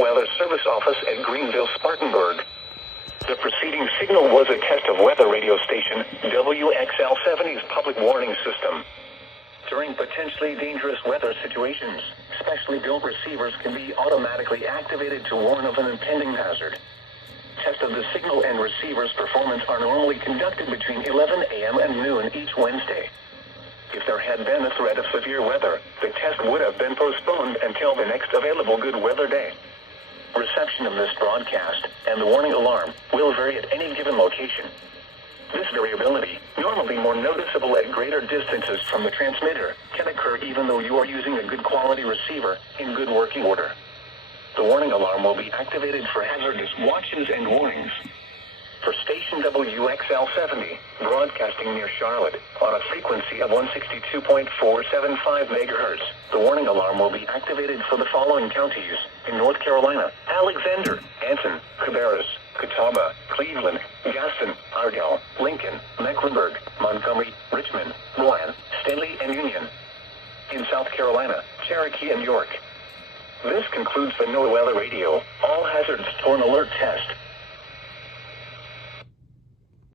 Weather Service Office at Greenville, Spartanburg. The preceding signal was a test of weather radio station WXL70's public warning system. During potentially dangerous weather situations, specially built receivers can be automatically activated to warn of an impending hazard. Tests of the signal and receiver's performance are normally conducted between 11 a.m. and noon each Wednesday. If there had been a threat of severe weather, the test would have been postponed until the next available good weather day. Reception of this broadcast and the warning alarm will vary at any given location. This variability, normally more noticeable at greater distances from the transmitter, can occur even though you are using a good quality receiver in good working order. The warning alarm will be activated for hazardous watches and warnings. For station WXL70, broadcasting near Charlotte, on a frequency of 162.475 MHz, the warning alarm will be activated for the following counties in North Carolina: Alexander, Anson, Cabarrus, Catawba, Cleveland, Gaston, Ardell, Lincoln, Mecklenburg, Montgomery, Richmond, Rowan, Stanley, and Union. In South Carolina, Cherokee and York. This concludes the NOAA Weather Radio All Hazards Torn Alert Test.